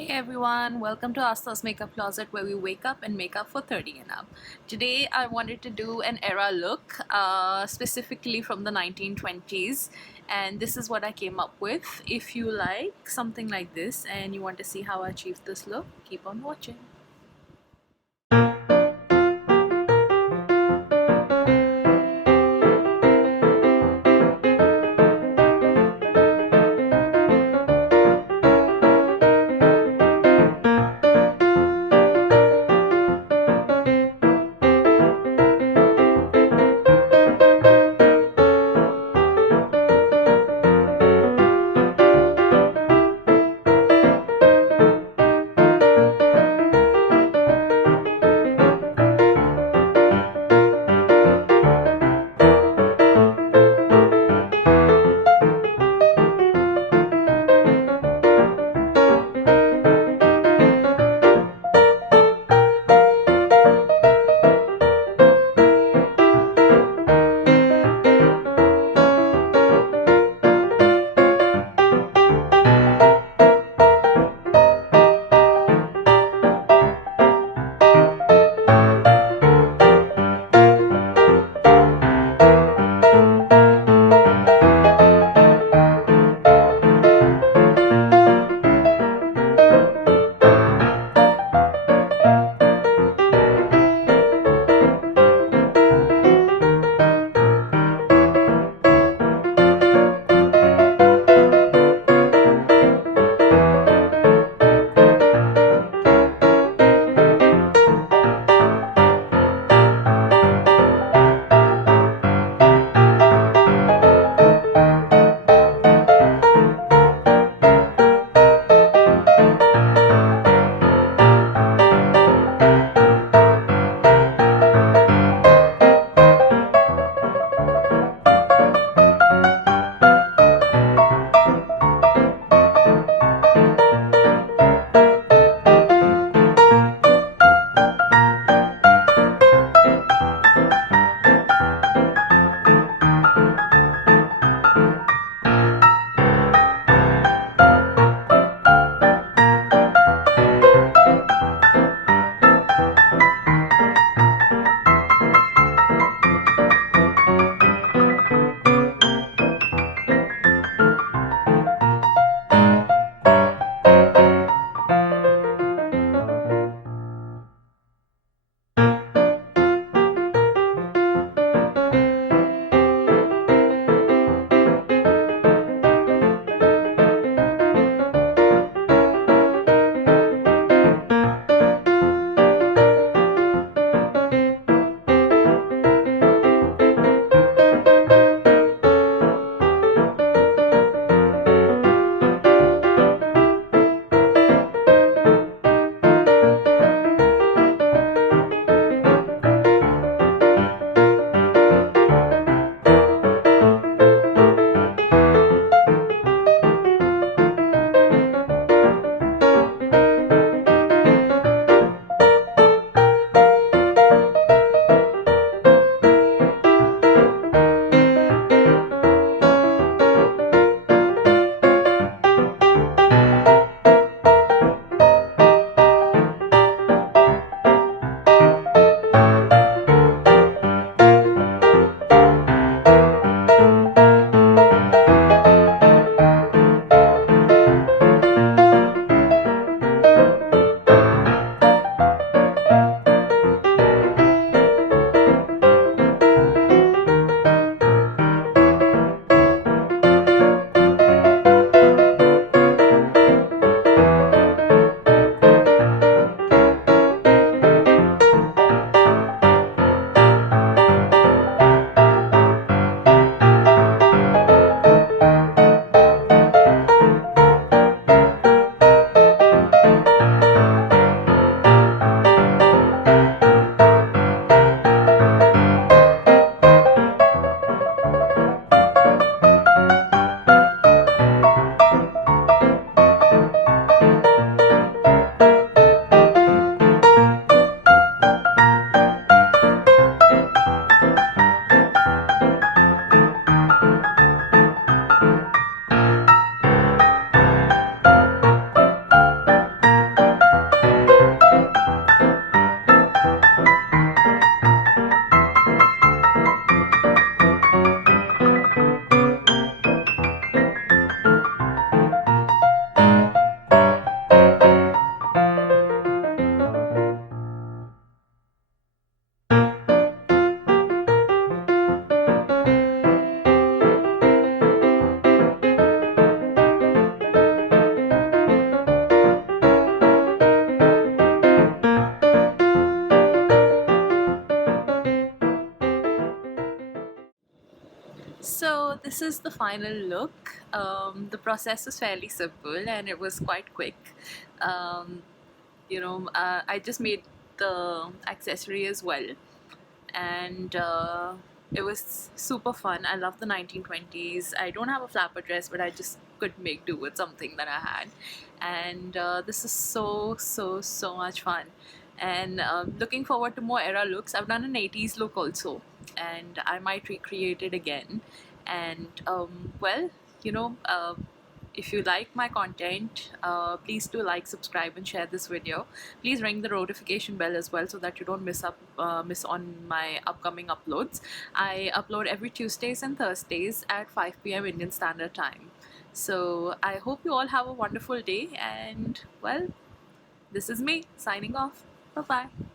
Hey everyone, welcome to Aastha's Makeup Closet where we wake up and make up for 30 and up. Today I wanted to do an era look, specifically from the 1920s, and this is what I came up with. If you like something like this and you want to see how I achieved this look, keep on watching. this is the final look. The process was fairly simple and it was quite quick. Um, I just made the accessory as well, and it was super fun. I love the 1920s. I don't have a flapper dress, but I just could make do with something that I had, and this is so much fun. And looking forward to more era looks. I've done an 80s look also, and I might recreate it again. And well, you know. If you like my content, please do like, subscribe, and share this video. Please ring the notification bell as well so that you don't miss on my upcoming uploads. I upload every Tuesdays and Thursdays at 5 p.m. Indian Standard Time. So I hope you all have a wonderful day, and well, this is me signing off. Bye bye.